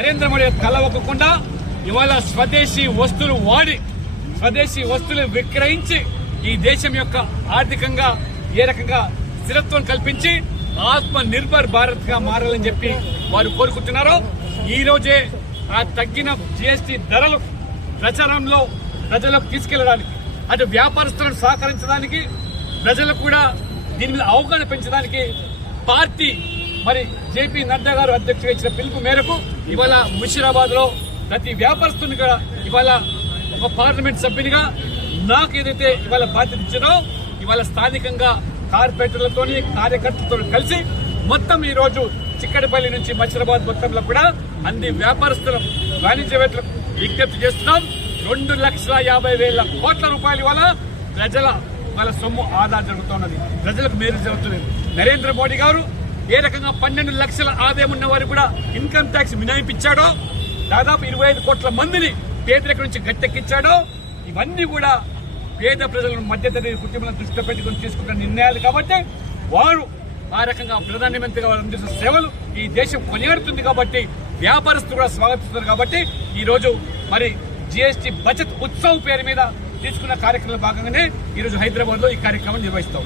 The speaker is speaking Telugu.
నరేంద్ర మోడీ కళ ఒక్కకుండా ఇవాళ స్వదేశీ వస్తువులు వాడి స్వదేశీ వస్తువులు విక్రయించి ఈ దేశం యొక్క ఆర్థికంగా ఏ రకంగా స్థిరత్వం కల్పించి ఆత్మ నిర్భర్ భారత్గా మారాలని చెప్పి వారు కోరుకుంటున్నారు ఈ రోజే ఆ తగ్గిన జీఎస్టీ ధరలు ప్రచారంలో ప్రజలకు తీసుకెళ్ళడానికి అటు వ్యాపారస్తులను సహకరించడానికి ప్రజలకు కూడా దీని మీద అవగాహన పెంచడానికి పార్టీ మరి జేపీ నడ్డా గారు అధ్యక్షుగా ఇచ్చిన పిలుపు మేరకు ఇవాళ ముషిరాబాద్లో ప్రతి వ్యాపారస్తుని కూడా ఇవాళ ఒక పార్లమెంట్ సభ్యునిగా నాకు ఏదైతే ఇవాళ బాధ్యత ఇచ్చారో ఇవాళ స్థానికంగా కార్పొరేటర్లతో కార్యకర్తలతో కలిసి మొత్తం ఈ రోజు చిక్కడపల్లి నుంచి మచిరాబాద్ మొత్తంలో కూడా అన్ని వ్యాపారస్తుల వాణిజ్యవేత్తలకు విజ్ఞప్తి చేస్తున్నాం. రెండు లక్షల యాభై వేల కోట్ల రూపాయలు వల్ల ప్రజల వాళ్ళ సొమ్ము ఆదా జరుగుతున్నది. ప్రజలకు మేలు జరుగుతున్నది. నరేంద్ర మోడీ గారు ఏ రకంగా పన్నెండు లక్షల ఆదాయం ఉన్న వారికి కూడా ఇన్కమ్ ట్యాక్స్ మినహాయింపించాడో దాదాపు ఇరవై ఐదు కోట్ల మందిని పేదరికం నుంచి గట్టెక్కించాడో ఇవన్నీ కూడా పేద ప్రజలను మధ్యతరగతి కుటుంబాలను దృష్టిలో పెట్టుకుని తీసుకున్న నిర్ణయాలు కాబట్టి వారు ఆ రకంగా ప్రధానమంత్రిగా వారు అందిస్తున్న సేవలు ఈ దేశం కొనియాడుతుంది కాబట్టి వ్యాపారస్తులు కూడా స్వాగతిస్తున్నారు కాబట్టి ఈ రోజు మరి జీఎస్టీ బచత్ ఉత్సవ్ పేరు మీద తీసుకున్న కార్యక్రమంలో భాగంగానే ఈ రోజు హైదరాబాద్లో ఈ కార్యక్రమం నిర్వహిస్తాం.